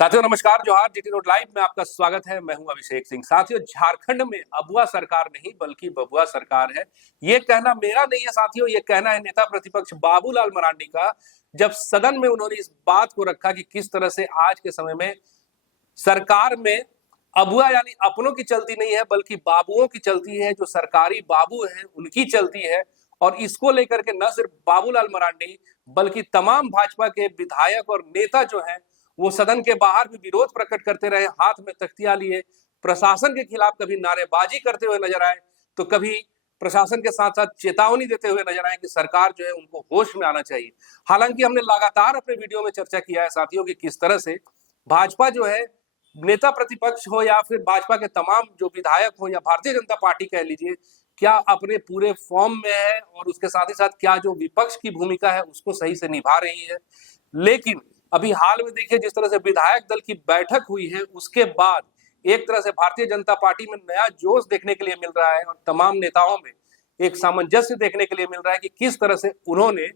साथियों नमस्कार, जोहार। जीटी रोड लाइव में आपका स्वागत है। मैं हूं अभिषेक सिंह। साथियों, झारखंड में अबुआ सरकार नहीं बल्कि बबुआ सरकार है, ये कहना मेरा नहीं है साथियों, ये कहना है नेता प्रतिपक्ष बाबूलाल मरांडी का। जब सदन में उन्होंने इस बात को रखा कि किस तरह से आज के समय में सरकार में अबुआ यानी अपनों की चलती नहीं है बल्कि बाबुओं की चलती है, जो सरकारी बाबू हैं उनकी चलती है। और इसको लेकर के न सिर्फ बाबूलाल मरांडी बल्कि तमाम भाजपा के विधायक और नेता जो हैं वो सदन के बाहर भी विरोध प्रकट करते रहे, हाथ में तख्तियां लिए, प्रशासन के खिलाफ कभी नारेबाजी करते हुए नजर आए तो कभी प्रशासन के साथ साथ चेतावनी देते हुए नजर आए कि सरकार जो है उनको होश में आना चाहिए। हालांकि हमने लगातार अपने वीडियो में चर्चा किया है साथियों कि किस तरह से भाजपा जो है, नेता प्रतिपक्ष हो या फिर भाजपा के तमाम जो विधायक हो या भारतीय जनता पार्टी कह लीजिए, क्या अपने पूरे फॉर्म में है और उसके साथ ही साथ क्या जो विपक्ष की भूमिका है उसको सही से निभा रही है। लेकिन अभी हाल में देखिए जिस तरह से विधायक दल की बैठक हुई है उसके बाद एक तरह से भारतीय जनता पार्टी में नया जोश देखने के लिए मिल रहा है और तमाम नेताओं में एक सामंजस्य देखने के लिए मिल रहा है कि किस तरह से उन्होंने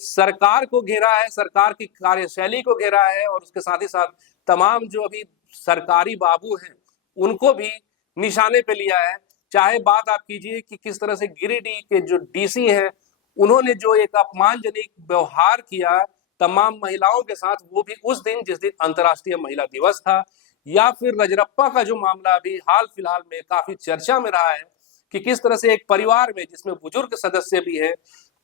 सरकार को घेरा है, सरकार की कार्यशैली को घेरा है और उसके साथ ही साथ तमाम जो अभी सरकारी बाबू हैं उनको भी निशाने पे लिया है। चाहे बात आप कीजिए कि किस तरह से गिरिडीह के जो डीसी हैं उन्होंने जो एक अपमानजनक व्यवहार किया तमाम महिलाओं के साथ, वो भी उस दिन जिस दिन अंतर्राष्ट्रीय महिला दिवस था, या फिर रजरप्पा का जो मामला अभी हाल फिलहाल में काफी चर्चा में रहा है कि किस तरह से एक परिवार में जिसमें बुजुर्ग सदस्य भी है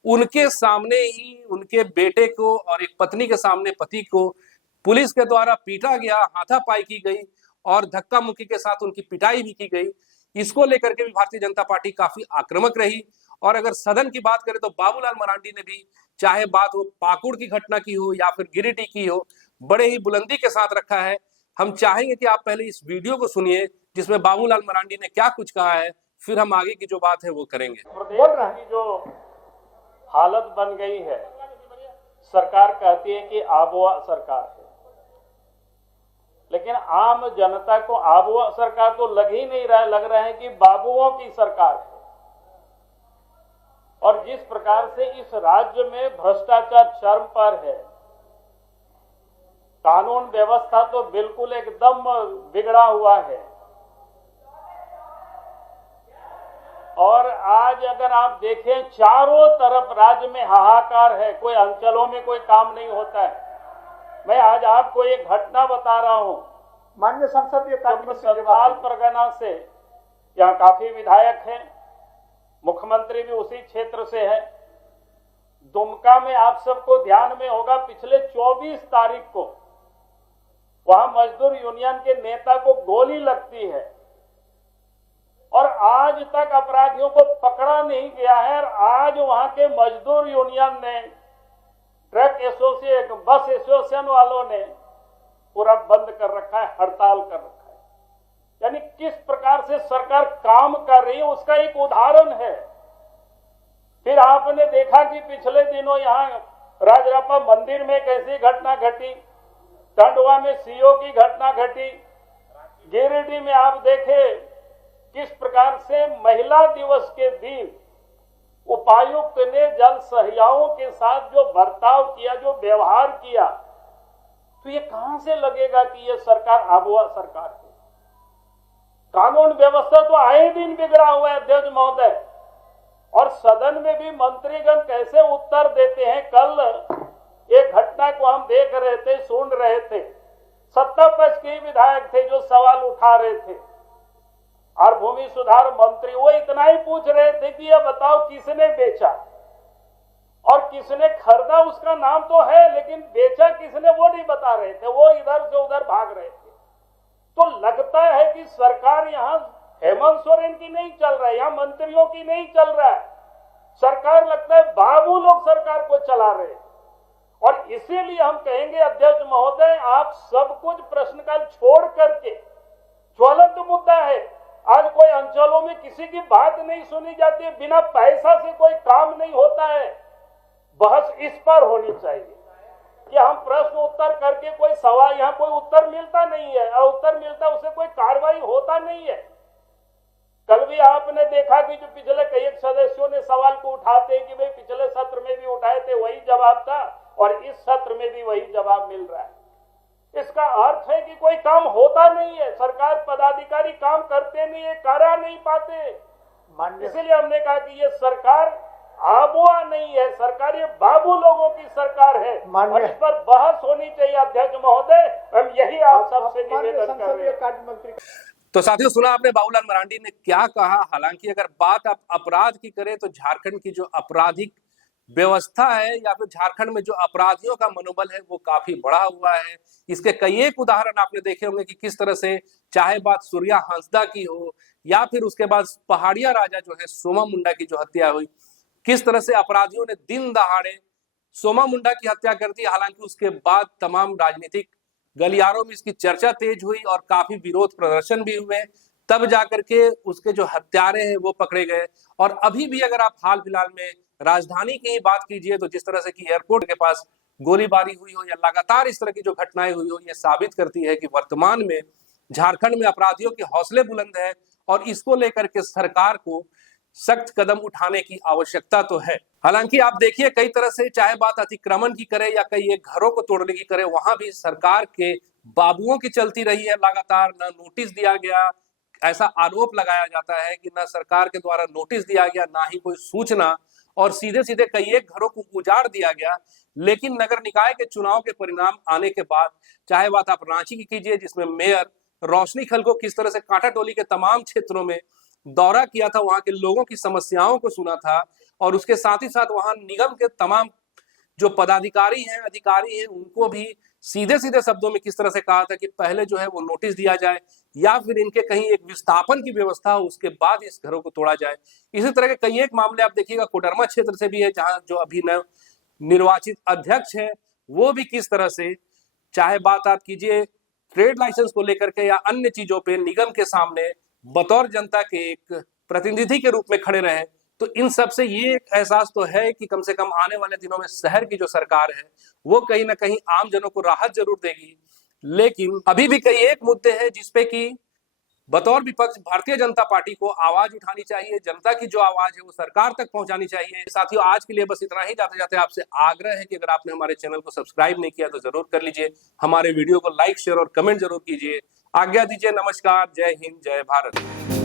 उनके सामने ही उनके बेटे को और एक पत्नी के सामने पति को पुलिस के द्वारा पीटा गया, हाथापाई की गई और धक्का मुक्की के साथ उनकी पिटाई भी की गई। इसको लेकर के भी भारतीय जनता पार्टी काफी आक्रामक रही। और अगर सदन की बात करें तो बाबूलाल मरांडी ने भी, चाहे बात हो पाकुड़ की घटना की हो या फिर गिरिडीह की हो, बड़े ही बुलंदी के साथ रखा है। हम चाहेंगे कि आप पहले इस वीडियो को सुनिए जिसमें बाबूलाल मरांडी ने क्या कुछ कहा है, फिर हम आगे की जो बात है वो करेंगे। प्रदेश की जो हालत बन गई है, सरकार कहती है कि आबुआ सरकार है, लेकिन आम जनता को आबुआ सरकार तो लग ही नहीं रहा है, लग रहा है कि बाबुओं की सरकार है। और जिस प्रकार से इस राज्य में भ्रष्टाचार चरम पर है, कानून व्यवस्था तो बिल्कुल एकदम बिगड़ा हुआ है। और आज अगर आप देखें चारों तरफ राज्य में हाहाकार है, कोई अंचलों में कोई काम नहीं होता है। मैं आज आपको एक घटना बता रहा हूं। माननीय संसदीय संथाल परगना से, यहाँ काफी विधायक हैं, मुख्यमंत्री भी उसी क्षेत्र से है। दुमका में आप सबको ध्यान में होगा, पिछले 24 तारीख को वहां मजदूर यूनियन के नेता को गोली लगती है और आज तक अपराधियों को पकड़ा नहीं गया है। और आज वहां के मजदूर यूनियन ने, ट्रक एसोसिएशन, बस एसोसिएशन वालों ने पूरा बंद कर रखा है, हड़ताल कर रखा है। यानी किस प्रकार से सरकार काम कर रही है उसका एक उदाहरण है। फिर आपने देखा कि पिछले दिनों यहाँ राजरप्पा मंदिर में कैसी घटना घटी, टंडवा में सीओ की घटना घटी, गिरिडीह में आप देखे किस प्रकार से महिला दिवस के दिन उपायुक्त ने जल सहियाओं के साथ जो बर्ताव किया, जो व्यवहार किया, तो ये कहां से लगेगा कि ये सरकार आबुआ सरकार है। कानून व्यवस्था तो आए दिन बिगड़ा हुआ है अध्यक्ष महोदय। और सदन में भी मंत्रीगण कैसे उत्तर देते हैं। कल एक घटना को हम देख रहे थे, सुन रहे थे, सत्ता पक्ष के विधायक थे जो सवाल उठा रहे थे और भूमि सुधार मंत्री वो इतना ही पूछ रहे थे कि ये बताओ किसने बेचा और किसने खरीदा, उसका नाम तो है लेकिन बेचा किसने वो नहीं बता रहे थे, वो इधर से उधर भाग रहे थे। तो लगता है कि सरकार यहाँ हेमंत सोरेन की नहीं चल रहा है, यहाँ मंत्रियों की नहीं चल रहा है, सरकार लगता है बाबू लोग सरकार को चला रहे हैं। और इसीलिए हम कहेंगे अध्यक्ष महोदय, आप सब कुछ प्रश्नकाल छोड़ करके, ज्वलंत मुद्दा है, आज कोई अंचलों में किसी की बात नहीं सुनी जाती है, बिना पैसा से कोई काम नहीं होता है। बहस इस पर होनी चाहिए कि हम प्रश्न उत्तर करके कोई सवाल, यहाँ कोई उत्तर मिलता नहीं है और उत्तर मिलता उससे कोई कार्रवाई होता नहीं है। कल भी आपने देखा कि जो पिछले कई सदस्यों ने सवाल को उठाते हैं कि भाई पिछले सत्र में भी उठाए थे वही जवाब था और इस सत्र में भी वही जवाब मिल रहा है। इसका अर्थ है कि कोई काम होता नहीं है, सरकार पदाधिकारी काम करते नहीं है, करा नहीं पाते। इसलिए हमने कहा कि ये सरकार आबुआ नहीं है, सरकार ये बाबू लोगों की सरकार है और इस पर बहस होनी चाहिए। अध्यक्ष महोदय, हम यही आप सबसे निवेदन कर रहे हैं। तो साथियों, सुना आपने बाबूलाल मरांडी ने क्या कहा। हालांकि अगर बात आप अपराध की करें तो झारखंड की जो आपराधिक व्यवस्था है या फिर झारखंड में जो अपराधियों का मनोबल है वो काफी बढ़ा हुआ है। इसके कई एक उदाहरण आपने देखे होंगे कि किस तरह से, चाहे बात सूर्या हांसदा की हो या फिर उसके बाद पहाड़िया राजा जो है सोमा मुंडा की जो हत्या हुई, किस तरह से अपराधियों ने दिन दहाड़े सोमा मुंडा की हत्या कर दी। हालांकि उसके बाद तमाम राजनीतिक गलियारों में इसकी चर्चा तेज हुई और काफी विरोध प्रदर्शन भी हुए, तब जाकर के उसके जो हत्यारे हैं वो पकड़े गए। और अभी भी अगर आप हाल फिलहाल में राजधानी की ही बात कीजिए तो जिस तरह से कि एयरपोर्ट के पास गोलीबारी हुई हो या लगातार इस तरह की जो घटनाएं हुई हो, ये साबित करती है कि वर्तमान में झारखंड में अपराधियों के हौसले बुलंद है और इसको लेकर के सरकार को सख्त कदम उठाने की आवश्यकता तो है। हालांकि आप देखिए, कई तरह से चाहे बात अतिक्रमण की करे या कई एक घरों को तोड़ने की करे, वहां भी सरकार के बाबुओं की चलती रही है लगातार। न नोटिस दिया गया, ऐसा आरोप लगाया जाता है कि न सरकार के द्वारा नोटिस दिया गया, ना ही कोई सूचना, और सीधे सीधे कई एक घरों को उजाड़ दिया गया। लेकिन नगर निकाय के चुनाव के परिणाम आने के बाद, चाहे बात आप रांची की कीजिए जिसमें मेयर रोशनी खलको किस तरह से कांटा टोली के तमाम क्षेत्रों में दौरा किया था, वहां के लोगों की समस्याओं को सुना था, और उसके साथ ही साथ वहां निगम के तमाम जो पदाधिकारी हैं, अधिकारी हैं, उनको भी सीधे सीधे शब्दों में किस तरह से कहा था कि पहले जो है वो नोटिस दिया जाए या फिर इनके कहीं एक विस्थापन की व्यवस्था हो, उसके बाद इस घरों को तोड़ा जाए। इसी तरह के कई एक मामले आप देखिएगा कोडरमा क्षेत्र से भी है, जहां जो अभी नव निर्वाचित अध्यक्ष है वो भी किस तरह से, चाहे बात आप कीजिए ट्रेड लाइसेंस को लेकर के या अन्य चीजों पे, निगम के सामने बतौर जनता के एक प्रतिनिधि के रूप में खड़े रहे। तो इन सब से ये एक एहसास तो है कि कम से कम आने वाले दिनों में शहर की जो सरकार है वो कहीं ना कहीं आम जनों को राहत जरूर देगी। लेकिन अभी भी कई एक मुद्दे हैं जिसपे कि बतौर विपक्ष भारतीय जनता पार्टी को आवाज उठानी चाहिए। जनता की जो आवाज है वो सरकार तक पहुंचानी चाहिए। साथियों, आज के लिए बस इतना ही। जाते जाते आपसे आग्रह है कि अगर आपने हमारे चैनल को सब्सक्राइब नहीं किया तो जरूर कर लीजिए, हमारे वीडियो को लाइक शेयर और कमेंट जरूर कीजिए। आज्ञा दीजिए, नमस्कार, जय हिंद, जय भारत।